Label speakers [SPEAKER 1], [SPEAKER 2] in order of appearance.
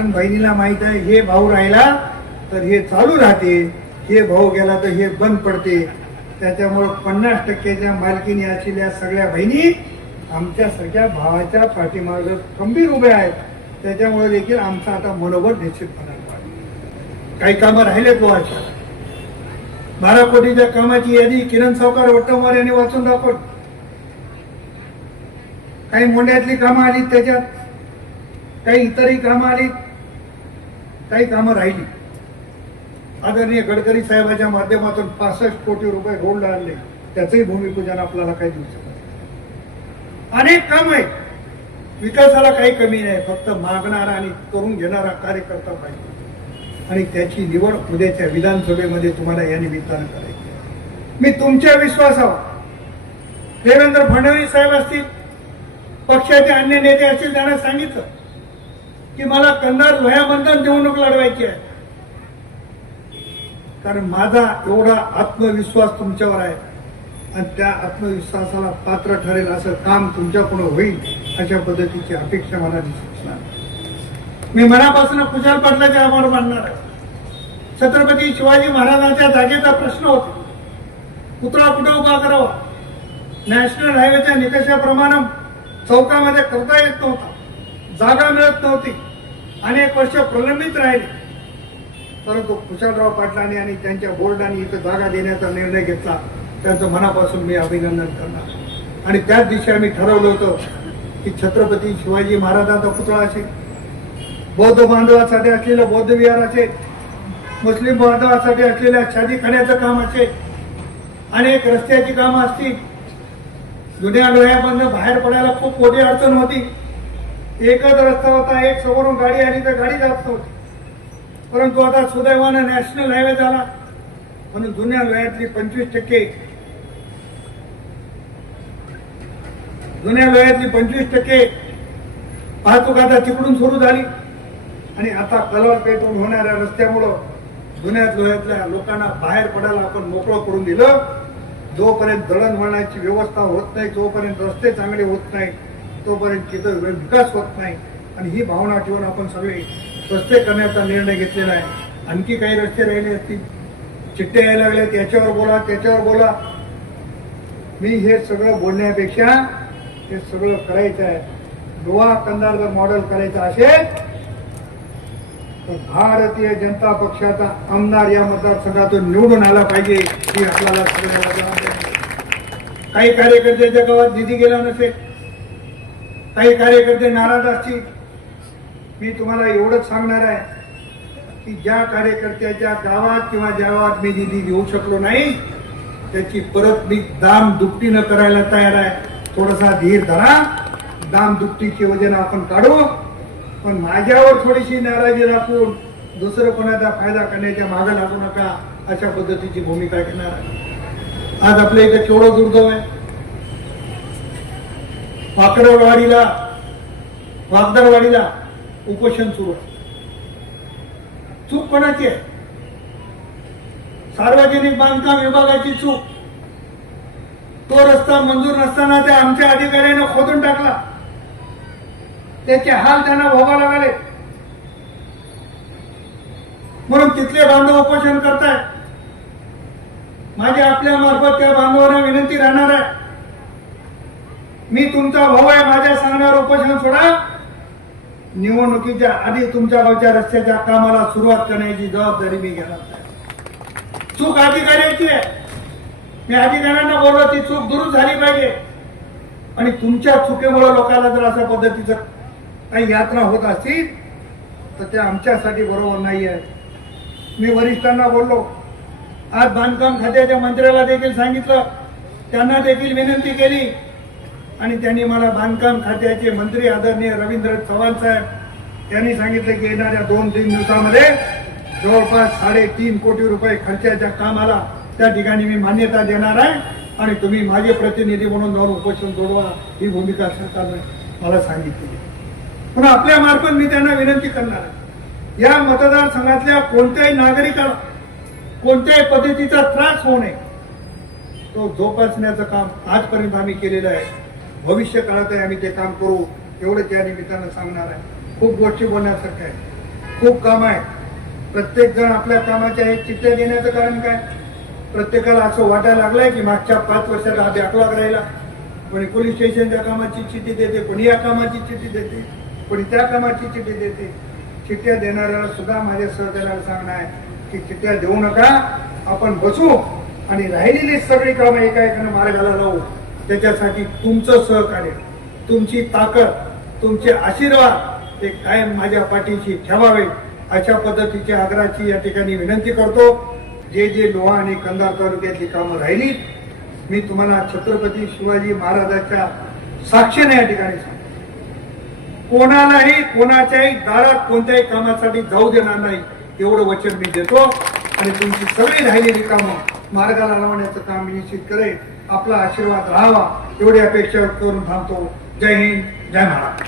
[SPEAKER 1] कारण बहिणीला माहीत आहे हे भाऊ राहिला तर हे चालू राहते. हे भाऊ गेला तर हे बंद पडते. त्याच्यामुळं पन्नास टक्क्याच्या मालकीने असलेल्या सगळ्या बहिणी आमच्यासारख्या भावाच्या पाठीमाग खंबीर उभ्या आहेत. त्याच्यामुळे देखील आमचा आता मनोबल निश्चित वाढेल. काही कामं राहिलेत गोवाच्या बारा कोटीच्या कामाची यादी किरण सावकार वट्टमवार यांनी वाचून दाखवत काही मोंड्यातली कामं आली त्याच्यात? काही इतरही कामं आली? काही कामं राहिली. आदरणीय गडकरी साहेबाच्या माध्यमातून पासष्ट कोटी रुपये रोड आणले. त्याचंही भूमिपूजन आपल्याला काही देऊ शकत अनेक काम आहेत. विकासाला काही कमी नाही फक्त मागणारा आणि करून घेणारा कार्यकर्ता पाहिजे. आणि त्याची निवड उद्याच्या विधानसभेमध्ये तुम्हाला या निमित्तानं करायची मी तुमच्या विश्वासावर देवेंद्र फडणवीस साहेब असतील पक्षाचे अन्य नेते असतील त्यांना सांगितलं. की मला कंधार मतदान निवडणूक लढवायची आहे. कारण माझा एवढा आत्मविश्वास तुमच्यावर आहे. आणि त्या आत्मविश्वासाला पात्र ठरेल असं काम तुमच्याकडून होईल अशा पद्धतीची अपेक्षा मला दिसत मी मनापासून कुशाल पाटलाचे आभार मानणार आहे. छत्रपती शिवाजी महाराजांच्या जागेचा प्रश्न होता. पुतळा कुठं उभा करावा? नॅशनल हायवेच्या निकषाप्रमाणे चौकामध्ये करता येत नव्हता. जागा मिळत नव्हती. अनेक वर्ष प्रलंबित राहिली. परंतु कुशालराव पाटलांनी आणि त्यांच्या बोर्डाने इथं जागा देण्याचा निर्णय घेतला. त्यांचं मनापासून मी अभिनंदन करणार. आणि त्याच दिवशी आम्ही ठरवलं होतं की छत्रपती शिवाजी महाराजांचा पुतळा असेल. बौद्ध बांधवासाठी असलेलं बौद्ध विहार असेल मुस्लिम बांधवासाठी असलेल्या शादीखान्याचं काम असेल. अनेक रस्त्याची कामं असतील. जुन्या लोह्यामधनं बाहेर पडायला खूप मोठी अडचण होती. एकच रस्ता होता एक समोरून गाडी आली तर गाडी जात नव्हती. परंतु आता सुदैवानं नॅशनल हायवे झाला. म्हणून जुन्या लयातली पंचवीस टक्के जुन्या लयातली पंचवीस टक्के वाहतूक आता तिकडून सुरू झाली. आणि आता कलर पेटून होणाऱ्या रस्त्यामुळं जुन्या लोह्यातल्या लोकांना बाहेर पडायला आपण मोकळं करून दिलं. जोपर्यंत दळणवळणाची व्यवस्था होत नाही जोपर्यंत रस्ते चांगले होत नाही तोपर्यंत तिथं विकास होत नाही. आणि ही भावना ठेवून आपण सगळे रस्ते करण्याचा निर्णय घेतलेला आहे. आणखी काही रस्ते राहिले असतील? चिठ्ठ्या यायला लागल्यात याच्यावर बोला त्याच्यावर बोला. मी हे सगळं बोलण्यापेक्षा हे सगळं करायचं आहे. गोवा कंदार जर मॉडेल करायचं असेल तर भारतीय जनता पक्षाचा आमदार या मतदारसंघातून निवडून आला पाहिजे ही आपल्याला काही कार्यकर्त्याच्या गावात निधी गेला नसेल? काही कार्यकर्ते नाराज असतील. मी तुम्हाला एवढंच सांगणार आहे की ज्या कार्यकर्त्याच्या गावात किंवा ज्या गावात मी निधी घेऊ शकलो नाही त्याची परत मी दाम दुपटीनं करायला तयार आहे. थोडासा धीर धरा. दाम दुपटीची वजन आपण काढू. पण माझ्यावर थोडीशी नाराजी दाखवून दुसरं कोणाचा फायदा करण्याच्या मागे लागू नका अशा पद्धतीची भूमिका घेणार आहे. आज आपल्या इथे केवढं दुर्दैव आहे? वाकडरवाडीला वागदरवाडीला उपोषण सुरू आहे. चूक कोणाची आहे? सार्वजनिक बांधकाम विभागाची चूक. तो रस्ता मंजूर नसताना त्या आमच्या अधिकाऱ्यानं खोदून टाकला. त्याचे हाल त्यांना भोगा लागले. म्हणून तिथले बांधव उपोषण करतायत. माझ्या आपल्या मार्फत त्या बांधवांना विनंती राहणार आहे. मी तुमचा भाऊ आहे माझ्या सांगणार उपोषण सोडा. निवडणुकीच्या आधी तुमच्या गावच्या रस्त्याच्या कामाला सुरुवात करण्याची जबाबदारी मी घेणार चूक अधिकाऱ्याची आहे. मी अधिकाऱ्यांना बोललो ती चूक दुरुस्त झाली पाहिजे. आणि तुमच्या चुकीमुळे लोकांना जर अशा पद्धतीचं काही यात्रा होत असतील तर ते आमच्यासाठी बरोबर नाही आहे. मी वरिष्ठांना बोललो. आज बांधकाम खात्याच्या मंत्र्याला देखील सांगितलं. त्यांना देखील विनंती केली. आणि त्यांनी मला बांधकाम खात्याचे मंत्री आदरणीय रवींद्र चव्हाण साहेब त्यांनी सांगितलं की येणाऱ्या दोन तीन दिवसामध्ये जवळपास साडेतीन कोटी रुपये खर्चाच्या कामाला त्या ठिकाणी मी मान्यता देणार आहे आणि तुम्ही माझे प्रतिनिधी म्हणून जाऊन उपोषण सोडवा ही भूमिका सरकारने मला सांगितली पण आपल्या मार्फत मी त्यांना विनंती करणार आहे. या मतदारसंघातल्या कोणत्याही नागरिकाला कोणत्याही पद्धतीचा त्रास होऊ नये. तो जोपासण्याचं काम आजपर्यंत आम्ही केलेलं आहे. भविष्य काळातही आम्ही ते काम करू एवढं त्या निमित्तानं सांगणार आहे. खूप गोष्टी बोलण्यासारख्या आहे. खूप काम आहे. प्रत्येक जण आपल्या कामाच्या हे चिठ्ठ्या देण्याचं कारण काय? प्रत्येकाला असं वाटायला लागलंय की मागच्या पाच वर्षात हा बॅकलॉग राहिला. कोणी पोलीस स्टेशनच्या कामाची चिठ्ठी देते कोणी या कामाची चिठ्ठी देते कोणी त्या कामाची चिठ्ठी देते. चिठ्ठ्या देणाऱ्याला सुद्धा माझ्या सहकार्याला सांगणं आहे की चिठ्ठ्या देऊ नका आपण बसू आणि राहिलेली सगळी कामं एका एकानं मार्गाला लावू. त्याच्यासाठी तुमचं सहकार्य तुमची ताकद तुमचे आशीर्वाद ते कायम माझ्या पाठीशी ठेवावे. अशा पद्धतीच्या आग्राची या ठिकाणी विनंती करतो. जे जे लोहा आणि कंधार तालुक्यातली कामं राहिली मी तुम्हाला छत्रपती शिवाजी महाराजांच्या साक्षीने या ठिकाणी सांगतो. कोणालाही कोणाच्याही दारात कोणत्याही कामासाठी जाऊ देणार नाही एवढं वचन मी देतो. आणि तुमची सगळी राहिलेली कामं मार्गाला लावण्याचं काम मी निश्चित करेल आपला आशीर्वाद राहावा एवढी अपेक्षा करून थांबतो. जय हिंद जय महाराष्ट्र.